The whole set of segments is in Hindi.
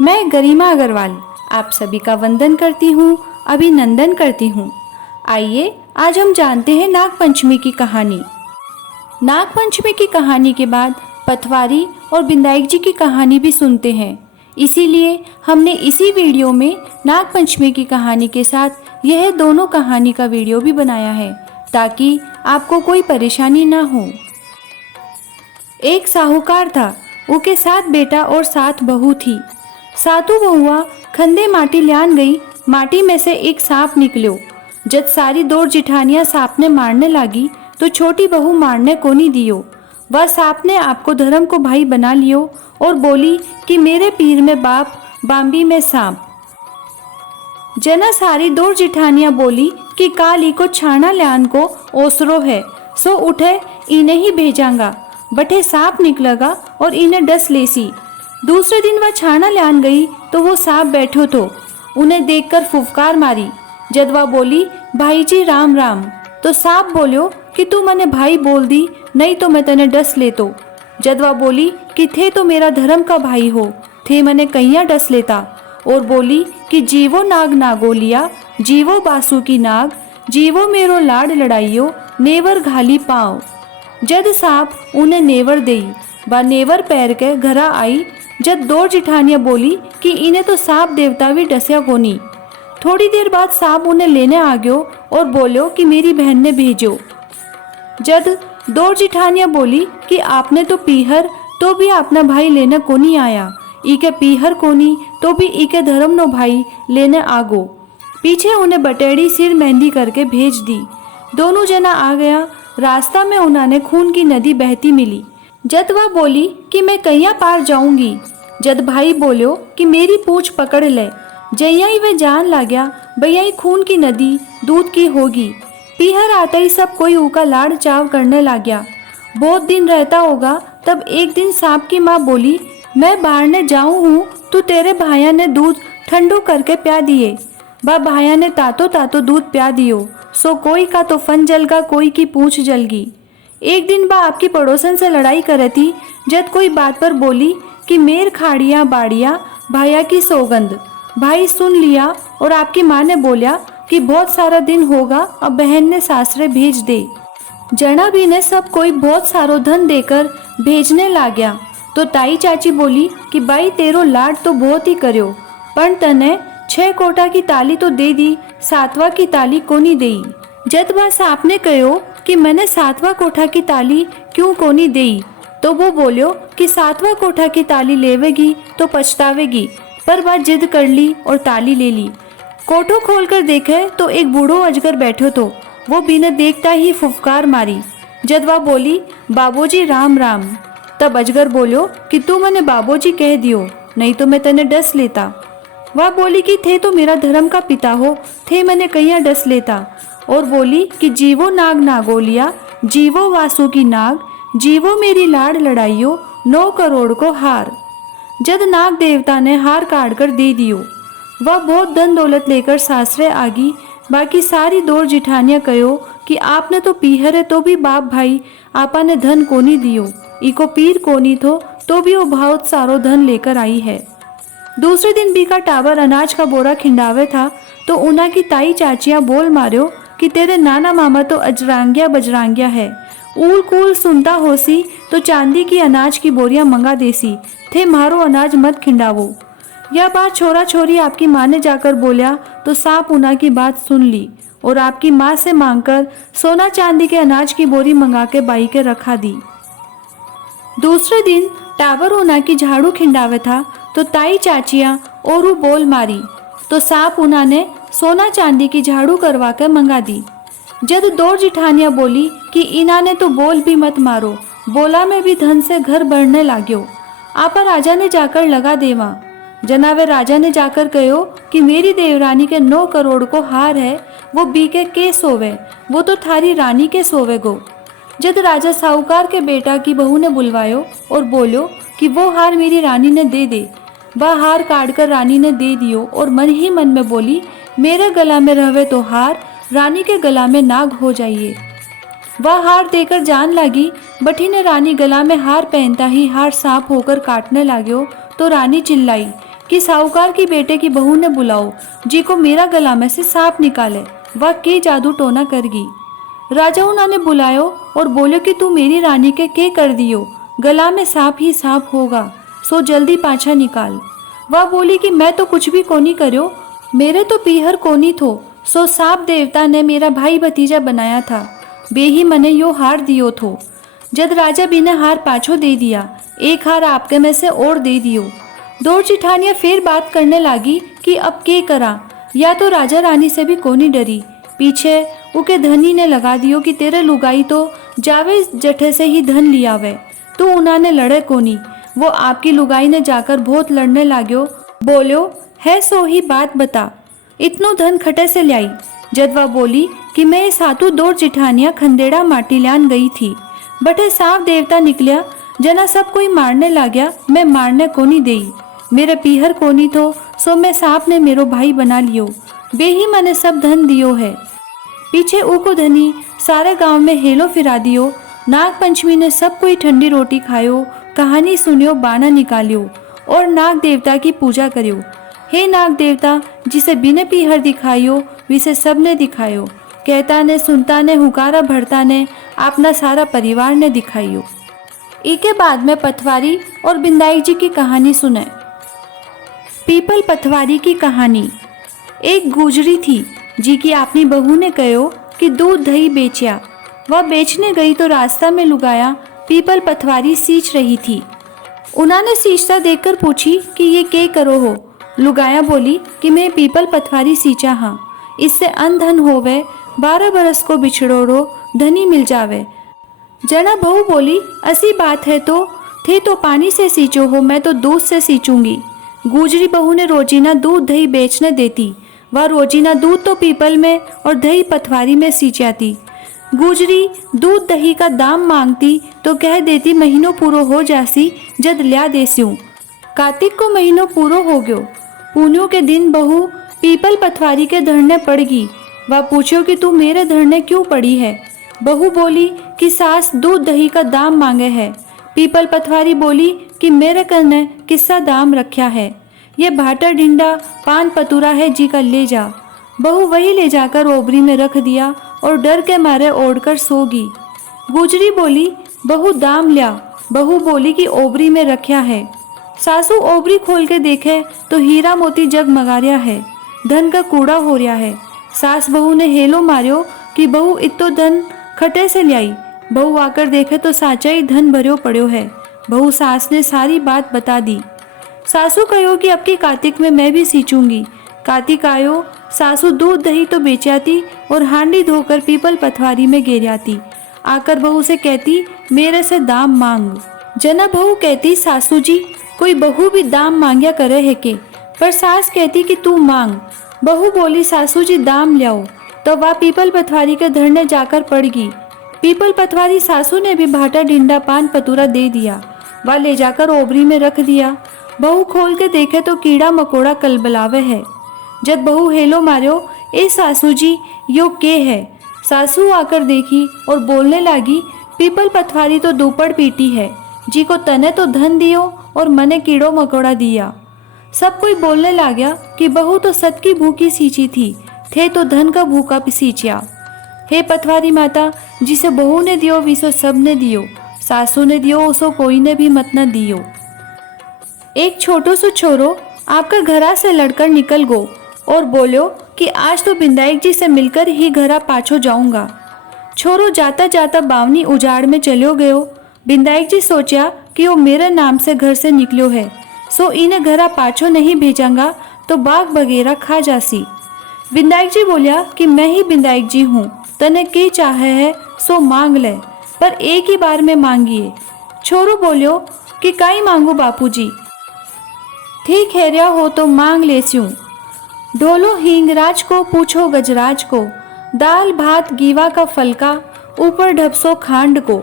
मैं गरिमा अग्रवाल आप सभी का वंदन करती हूँ, अभिनंदन करती हूँ। आइए आज हम जानते हैं नागपंचमी की कहानी। नागपंचमी की कहानी के बाद पथवारी और बिंदाई जी की कहानी भी सुनते हैं। इसीलिए हमने इसी वीडियो में नागपंचमी की कहानी के साथ यह दोनों कहानी का वीडियो भी बनाया है, ताकि आपको कोई परेशानी ना हो। एक साहूकार था, उसके 7 बेटा और 7 बहू थी। सातों बहुआ खंदे माटी ल्यान गई, माटी में से एक सांप निकलो। जब सारी दौड़ जिठानियां सांप ने मारने लगी तो छोटी बहू मारने को नहीं दियो। वह सांप ने आपको धर्म को भाई बना लियो और बोली कि मेरे पीर में बाप, बाम्बी में सांप। जना सारी दौड़ जिठानियां बोली कि काली को छाना ल्यान को ओसरो है, सो उठे इन्हें ही भेजांगा, बटे सांप निकलेगा और इन्हें डस लेसी। दूसरे दिन वह छाना ल्यान गई तो वो सांप बैठो तो उन्हें देखकर फुफकार मारी। जद वह बोली भाई जी राम राम, तो सांप बोलियो कि तू मने भाई बोल दी, नहीं तो मैं तने डस लेतो। जद वह बोली कि थे तो मेरा धर्म का भाई हो, थे मने कैया डस लेता। और बोली कि जीवो नाग नागोलिया, जीवो बासु की नाग, जीवो मेरो लाड लड़ाइयो, नेवर घाली पाँव। जद सांप उन्हें नेवर देई, वह नेवर पैर के घरा आई। जब दौड़ जिठानियां बोली कि इन्हें तो सांप देवता भी डस्या कोनी। थोड़ी देर बाद सांप उन्हें लेने आ गयो और बोलो कि मेरी बहन ने भेजो। जद दौड़ जिठानियां बोली कि आपने तो पीहर तो भी अपना भाई लेने कोनी आया, इके पीहर कोनी तो भी इके धर्म नो भाई लेने आगो। पीछे उन्हें बटेड़ी सिर मेहंदी करके भेज दी। दोनों जना आ गया। रास्ता में उन्होंने खून की नदी बहती मिली। जद वह बोली कि मैं कैया पार जाऊंगी। जद भाई बोलो कि मेरी पूंछ पकड़ ले। जैया ही वे जान लाग्या भैया खून की नदी दूध की होगी। पीहर आते ही सब कोई ऊका लाड़ चाव करने लाग्या। बहुत दिन रहता होगा, तब एक दिन सांप की माँ बोली मैं बाहर जाऊं हूँ, तो तेरे भाया ने दूध ठंडू करके प्या दिए। बा भाया ने तातो तातो दूध प्या दियो, सो कोई का तो फन जलगा, कोई की पूंछ जलगी। एक दिन बा आपकी पड़ोसन से लड़ाई करे थी। जद कोई बात पर बोली कि मेर खाड़िया बाड़िया भाया की सौगंध। भाई सुन लिया और आपकी माँ ने बोलिया कि बहुत सारा दिन होगा, अब बहन ने सासरे भेज दे। जना भी ने सब कोई बहुत सारो धन देकर भेजने लाग्या। तो ताई चाची बोली कि भाई तेरो लाड तो बहुत ही करो, पर तने 6 कोटा की ताली तो दे दी, 7वां की ताली कोनी देई। जद वह सांप ने कहो कि मैंने 7वां कोठा की ताली क्यों कोनी देई, तो वो बोलियो कि 7वां कोठा की ताली लेवेगी तो पछतावेगी। पर वह जिद कर ली और ताली ले ली। कोठो खोलकर देखे तो एक बूढ़ो अजगर बैठो तो वो बिना देखता ही फुफकार मारी। जद वह बोली बाबूजी राम राम, तब अजगर बोलियो कि तू मने बाबूजी कह दियो, नहीं तो मैं तने डस लेता। वह बोली कि थे तो मेरा धर्म का पिता हो, थे मैंने कैया डस लेता। और बोली कि जीवो नाग नागोलिया, जीवो वासु की नाग, जीवो मेरी लाड लड़ाइयो, 9 करोड़ को हार। जद नाग देवता ने हार काट कर दे दियो। वह बहुत धन दौलत लेकर सासरे आगी। बाकी सारी दौड़ जिठानियां कहो कि आपने तो पीहर है तो भी बाप भाई आपा ने धन कोनी दियो, इको पीर कोनी तो भी वो बहुत सारो धन लेकर आई है। दूसरे दिन बीका टाबर अनाज का बोरा खिंडावे था, तो उना की ताई चाचियां बोल मार्यो कि तेरे नाना मामा तो अजरांगिया बजरांगिया है, ऊल कूल सुनता होसी तो चांदी की अनाज की बोरियां मंगा देसी, थे मारो अनाज मत खिंडावो। यह बात छोरा छोरी आपकी माँ ने जाकर बोलिया तो सांप उना की बात सुन ली और आपकी माँ से मांगकर सोना चांदी के अनाज की बोरी मंगा के बाई के रखा दी। दूसरे दिन टाबर उना की झाड़ू खिंडावे था, तो ताई चाचियां औरू बोल मारी, तो सांप उना ने सोना चांदी की झाड़ू करवा कर मंगा दी। जद दौड़ जिठानियां बोली कि इना ने तो बोल भी मत मारो, बोला में भी धन से घर बढ़ने लाग्यो। आपा राजा ने जाकर लगा देवा। जनावे राजा ने जाकर कहो कि मेरी देवरानी के 9 करोड़ को हार है, वो बीके के सोवे, वो तो थारी रानी के सोवे गो। जद राजा साहूकार के बेटा की बहू ने बुलवायो और बोलो कि वो हार मेरी रानी ने दे दे। वह हार काट कर रानी ने दे दियो और मन ही मन में बोली मेरे गला में रहवे तो हार, रानी के गला में नाग हो जाइए। वह हार देकर जान लगी। बठी ने रानी गला में हार पहनता ही हार सांप होकर काटने लाग्यो, तो रानी चिल्लाई कि साहूकार की बेटे की बहू ने बुलाओ जी को मेरा गला में से सांप निकाले, वह के जादू टोना करगी। राजा उन्होंने बुलायो और बोले कि तू मेरी रानी के कर दियो, गला में सांप ही सांप होगा, सो जल्दी पाछा निकाल। वह बोली कि मैं तो कुछ भी कोनी करो, मेरे तो पीहर कोनी थो, सो सांप देवता ने मेरा भाई भतीजा बनाया था, बेही मने यो हार दियो थो। जद राजा बी ने हार पाछो दे दिया, एक हार आपके में से और दे दियो। दो चिठानियाँ फिर बात करने लगी कि अब के करा, या तो राजा रानी से भी कोनी डरी। पीछे उके धनी ने लगा दियो कि तेरे लुगाई तो जावे जठे से ही धन लियावे, तू उन्होंने लड़े कोनी। वो आपकी लुगाई ने जाकर बहुत लड़ने लाग्यो, बोल्यो है सो ही बात बता, इतनो धन खटे से लाई। जद वह बोली कि मैं सातु दो चिठानियाँ खंदेड़ा माटी ल्यान गई थी, बटे सांप देवता निकलिया, जना सब कोई मारने लाग्या, मैं मारने कोनी देई, मेरे पीहर कोनी तो सो मैं सांप ने मेरो भाई बना लियो, बेही मने सब धन दियो है। पीछे ऊको धनी सारे गांव में हेलो फिरा दियो। नाग पंचमी ने सब कोई ठंडी रोटी खायो, कहानी सुनियो, बाना निकालियो और नाग देवता की पूजा करियो। हे नाग देवता, जिसे बिना पीहर दिखाइयो विसे सबने दिखायो, कहता ने सुनता ने हुकारा भरता ने अपना सारा परिवार ने दिखाइयो। इसके बाद में पथवारी और बिंदाई जी की कहानी सुने। पीपल पथवारी की कहानी। एक गुजरी थी जी की अपनी बहू ने कहो कि दूध दही बेचिया। वह बेचने गई तो रास्ता में लुगाया पीपल पथवारी सींच रही थी। उन्होंने सींचता देखकर पूछी कि ये के करो हो। लुगाया बोली कि मैं पीपल पथवारी सींचा हाँ, इससे अनधन होवे, 12 बरस को बिछड़ोरो धनी मिल जावे। जना बहू बोली ऐसी बात है तो थे तो पानी से सींचो हो, मैं तो दूध से सींचूंगी। गुजरी बहू ने रोजीना दूध दही बेचने देती, वह रोजीना दूध तो पीपल में और दही पथवारी में सींचाती। गुजरी दूध दही का दाम मांगती तो कह देती महीनों पूरो हो जासी जद ल्या देस्यूं। कार्तिक को महीनों पूरो हो गयो, पून्यों के दिन बहू पीपल पथवारी के धरने पड़ गई। वह पूछो कि तू मेरे धरने क्यों पड़ी है। बहू बोली कि सास दूध दही का दाम मांगे है। पीपल पथवारी बोली कि मेरे कने किस्सा दाम रखा है, ये भाटा डिंडा पान पतुरा है जी का ले जा। बहू वही ले जाकर ओबरी में रख दिया और डर के मारे ओढ़कर सोगी। गुजरी बोली बहू दाम लिया। बहू बोली कि ओबरी में रखा है। सासू ओबरी खोल के देखे तो हीरा मोती जगमगा रहा है, धन का कूड़ा हो रहा है। सास बहू ने हेलो मारियो कि बहू इतो धन खटे से लाई। बहू आकर देखे तो साचा ही धन भरियो पड़ो है। बहू सास ने सारी बात बता दी। सासू कहो कि अब की कार्तिक में मैं भी सींचूंगी। कार्तिक आयो, सासू दूध दही तो बेचाती और हांडी धोकर पीपल पथवारी में गिराती। आकर बहू से कहती मेरे से दाम मांग। जना बहू कहती सासू जी कोई बहू भी दाम मांग्या करे है के, पर सास कहती कि तू मांग। बहू बोली सासू जी दाम लियाओ, तो वह पीपल पथवारी के धरने जाकर पड़ गई। पीपल पथवारी सासू ने भी भाटा डिंडा पान पतूरा दे दिया, वह ले जाकर ओबरी में रख दिया। बहू खोल के देखे तो कीड़ा मकोड़ा कलबलावे है। जब बहू हेलो मारियो ए सासू जी यो के है। सासू आकर देखी और बोलने लगी पीपल पथवारी तो दुपड़ पीटी है, जी को तने तो धन दियो और मने कीड़ो मकोड़ा दिया। सब कोई बोलने लगा कि बहू तो सत की भूखी सींची थी, थे तो धन का भूखा सींचा। हे पथवारी माता, जिसे बहू ने दियो विसो सब ने दियो, सासू ने दियो उसो कोई ने भी मत न दियो। एक छोटो सो छोरो आपका घरा से लड़कर निकल गो और बोलो कि आज तो बिंदाई जी से मिलकर ही घरा पाछो जाऊंगा। छोरो जाता जाता बावनी उजाड़ में चलो गयो। बिंदाई जी सोचा कि वो मेरे नाम से घर से निकलो है, सो इन्हें घरा पाछो नहीं भेजांगा तो बाघ बगेरा खा जासी। बिंदाई जी बोलिया कि मैं ही बिंदाई जी हूँ, तने के चाहे है सो मांग ले, पर एक ही बार में मांगिए। छोरो बोलियो कि काई मांगू बापूजी। ठीक है रिया हो तो मांग लेस्यूं। ढोलो हींगराज को पूछो गजराज को, दाल भात गीवा का फलका ऊपर ढपसो खांड को,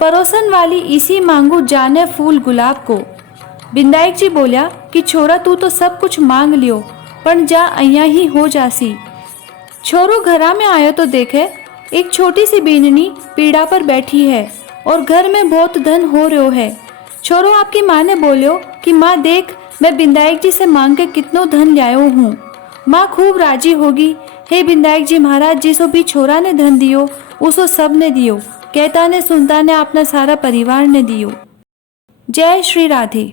परोसन वाली इसी मांगू जाने फूल गुलाब को। बिंदाई जी बोलिया कि छोरा तू तो सब कुछ मांग लियो, पर जा अया ही हो जासी। छोरो घरा में आयो तो देखे एक छोटी सी बीननी पीड़ा पर बैठी है और घर में बहुत धन हो रहो है। छोरो आपकी माँ ने बोलियो कि माँ देख मैं बिंदायक जी से मांग के कितनो धन लायो हूँ। माँ खूब राजी होगी। हे बिंदायक जी महाराज, जिसो भी छोरा ने धन दियो उसो सब ने दियो, कहता ने सुनता ने अपना सारा परिवार ने दियो। जय श्री राधे।